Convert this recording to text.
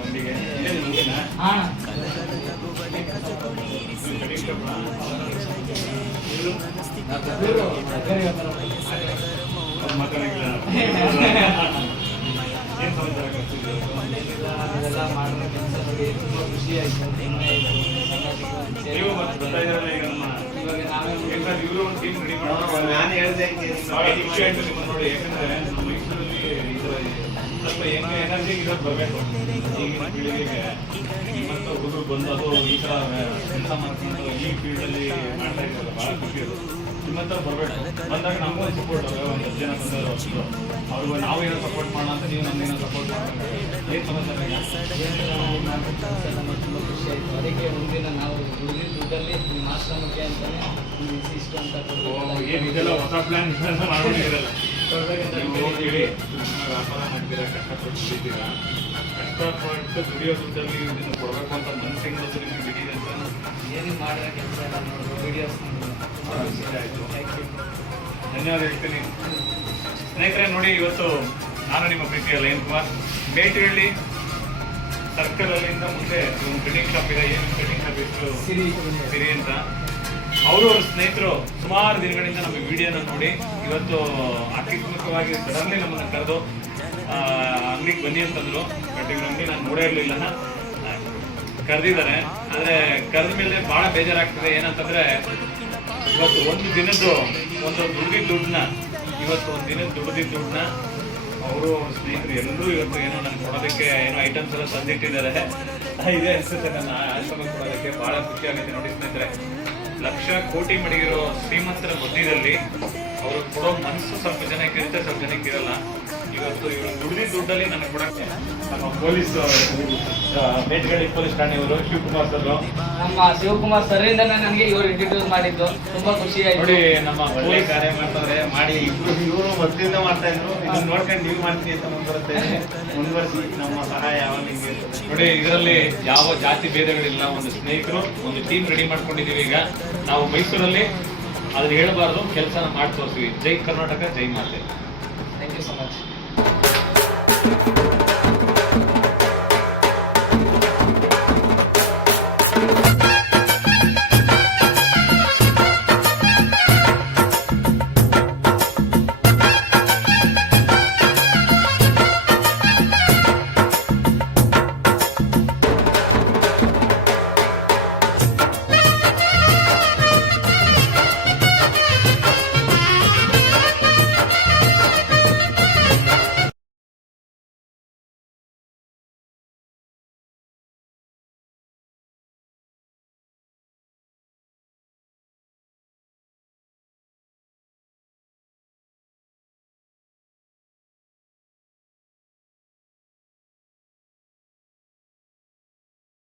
ಮಂದಿಗೆ ಏನು ಮುಂದಿನ ಮಕ್ಕಳಿಲ್ಲ ಏನು ಸಮಾಚಾರ ಅದೆಲ್ಲ ಮಾಡಿರೋ ಕೆಲಸ ನೋಡಿ ತುಂಬ ಖುಷಿ ಆಯಿತು. ನೀವು ಬರ್ತಾ ಇದ್ದಾರಲ್ಲ ಈಗ ನಮ್ಮ ಇವಾಗ ನಾವೇ ಯಾಕಂದ್ರೆ ಇವರು ಒಂದು ಟೀಮ್ ರೆಡಿ ಮಾಡೋದು ನಾನು ಹೇಳಿದೆ ಭಾಳ ಖುಷಿ ಆಯ್ತು ನಿಮ್ಮನ್ನು ನೋಡಿ. ಯಾಕಂದ್ರೆ ನಮ್ಮ ಮೈಸೂರಲ್ಲಿ ಇದು ಸ್ವಲ್ಪ ಹೆಂಗೆ ಎನರ್ಜಿ ಇರೋದು ಬರಬೇಕು ಈಗಿನ ಪೀಳಿಗೆಗೆ. ನಿಮ್ಮಂಥ ಹುಡುಗರು ಬಂದು ಅದು ಈ ಥರ ಕೆಲಸ ಮಾಡ್ಕೊಂಡು ಈ ಫೀಲ್ಡಲ್ಲಿ ಮಾಡ್ತಾ ಇದ್ದಾರೆ, ಭಾಳ ಖುಷಿ ಅದು. ನಿಮ್ಮಂಥ ಬರಬೇಕು, ಬಂದಾಗ ನಮಗೂ ಒಂದು ಸಪೋರ್ಟ್ ಒಂದು 10 ಜನ ಬಂದರು ಅಷ್ಟು ಅವ್ರಿಗೂ ನಾವು ಏನೋ ಸಪೋರ್ಟ್ ಮಾಡೋಣ ಅಂತ ನೀವು ನಮಗೇನೋ ಸಪೋರ್ಟ್ ಮಾಡೋಣ. ಏನು ಸಮಾಚಾರ ನಮಗೆ ತುಂಬ ಖುಷಿ ಆಯಿತು. ಅದಕ್ಕೆ ಮುಂದಿನ ನಾವು ದುಡ್ಡಿನ ದುಡ್ಡಲ್ಲಿ ನಿಮ್ಮ ಆಶ್ರಮಕ್ಕೆ ಅಂತಲೇ ಇಷ್ಟು ಅಂತ ಏನು ಇದೆಲ್ಲ ಹೊಸ ಪ್ಲ್ಯಾನ್ ಮಾಡ್ಕೊಂಡಿದ್ದೀರಲ್ಲ ಕೊಡ್ಬೇಕಂತ ನೀವು ಹೋಗಿರಿ, ವ್ಯಾಪಾರ ಮಾಡ್ತೀರಾ, ಕಷ್ಟಪಟ್ಟು ದುಡಿತೀರಾ, ಕಷ್ಟಪಟ್ಟು ದುಡಿಯೋ ದುಡ್ಡಲ್ಲಿ ಇದನ್ನು ಕೊಡಬೇಕು ಅಂತ ಮನಸ್ಸಿಂದ ನಿಮಗೆ ಬಿಟ್ಟಿದೆ ಅಂತ ಏನೇನು ಮಾಡಿರೋ ಕೆಲಸ ಎಲ್ಲ ನೋಡಿದ್ರು ವೀಡಿಯೋಸ್ ಭಾಳ ಖುಷಿ ಆಯಿತು. ಧನ್ಯವಾದ ಹೇಳ್ತೀನಿ. ಸ್ನೇಹಿತರೆ ನೋಡಿ, ಇವತ್ತು ನಾನು ನಿಮ್ಮ ಪ್ರೀತಿಯ ಲಯನ್ ಕುಮಾರ್ ಮೇಟಿಹಳ್ಳಿ ಸರ್ಕಲಲ್ಲಿಂದ ಮುಂದೆ ಒಂದು ಕಟಿಂಗ್ ಶಾಪ್ ಇದೆ. ಏನು ಕಟಿಂಗ್ ಶಾಪ್ ಇತ್ತು ಸಿರಿ ಅಂತ. ಅವರು ಅವ್ರ ಸ್ನೇಹಿತರು ಸುಮಾರು ದಿನಗಳಿಂದ ನಮ್ಮ ವಿಡಿಯೋನ ನೋಡಿ ಇವತ್ತು ಆಕಸ್ಮಿಕವಾಗಿ ಸಡನ್ಲಿ ನಮ್ಮನ್ನು ಕರೆದು ಅಂಗಡಿಗೆ ಬನ್ನಿ ಅಂತಂದ್ರು. ಕಟಿಂಗ್ ಅಂಗಡಿ ನಾನು ನೋಡೇ ಇರಲಿಲ್ಲ, ಕರೆದಿದ್ದಾರೆ. ಆದರೆ ಕರೆದ ಮೇಲೆ ಭಾಳ ಬೇಜಾರಾಗ್ತದೆ. ಏನಂತಂದರೆ ಇವತ್ತು ಒಂದು ದಿನದ್ದು ಒಂದು ದುಡ್ದಿದ್ದ ದುಡ್ಡನ್ನ ಅವರು ಅವ್ರ ಸ್ನೇಹಿತರು ಎಲ್ಲರೂ ಇವತ್ತು ಏನೋ ನನಗೆ ಕೊಡೋದಕ್ಕೆ ಏನೋ ಐಟಮ್ಸ್ ಎಲ್ಲ ತಂದಿಟ್ಟಿದ್ದಾರೆ. ಇದೇ ಅನಿಸುತ್ತೆ ನನ್ನ ಆಶ್ರಮಕ್ಕೆ ಕೊಡೋದಕ್ಕೆ. ಭಾಳ ಖುಷಿ ಆಗುತ್ತೆ ನೋಡಿ ಸ್ನೇಹಿತರೆ. ಲಕ್ಷ ಕೋಟಿ ಮಡಗಿರೋ ಶ್ರೀಮಂತರ ಮಧ್ಯದಲ್ಲಿ ಅವರು ಕೊಡೋ ಮನಸ್ಸು ಸ್ವಲ್ಪ ಜನಕ್ಕೆ ಇರುತ್ತೆ, ಸ್ವಲ್ಪ ಜನಕ್ಕೆ ಇರಲ್ಲ. ಇವತ್ತು ಇವರು ದುಡ್ದಿದ್ದ ದುಡ್ಡಲ್ಲಿ ನನಗೆ ಕೊಡೋಕ್ಕೆ ನಮ್ಮ ಪೊಲೀಸ್ ಮೇಟ್ಗಳ್ಳಿ ಪೊಲೀಸ್ ಠಾಣೆಯವರು ಶಿವಕುಮಾರ್ ಸರ್, ನಮ್ಮ ಶಿವಕುಮಾರ್ ಸರಿಂದ ನನಗೆ ಇವರು ಇಂಟ್ರಡ್ಯೂಸ್ ಮಾಡಿದ್ದು ತುಂಬಾ ಖುಷಿ ಆಯ್ತು. ನೋಡಿ ನಮ್ಮ ಒಳ್ಳೆ ಕಾರ್ಯ ಮಾಡ್ತಾರೆ, ಮಾಡಿ ಇವರು ಮೊದಲಿಂದ ಮಾಡ್ತಾ ಇದ್ರು. ಇದನ್ನ ನೋಡ್ಕೊಂಡು ನೀವು ಮಾಡ್ತೀವಿ ಅಂತ ಮುಂದುವರಿಸಿ ನಮ್ಮ ಸಹಾಯ ಯಾವಾಗ ನಿಮಗೆ ನೋಡಿ. ಇದರಲ್ಲಿ ಯಾವ ಜಾತಿ ಭೇದಗಳಿಲ್ಲ, ಒಂದು ಸ್ನೇಹಿತರು ಒಂದು ಟೀಮ್ ರೆಡಿ ಮಾಡ್ಕೊಂಡಿದ್ದೀವಿ. ಈಗ ನಾವು ಮೈಸೂರಲ್ಲಿ ಅದನ್ನ ಹೇಳಬಾರ್ದು, ಕೆಲಸನ ಮಾಡಿ ತೋರಿಸ್ತೀವಿ. ಜೈ ಕರ್ನಾಟಕ, ಜೈ ಮಾತೆ. Thank you so much.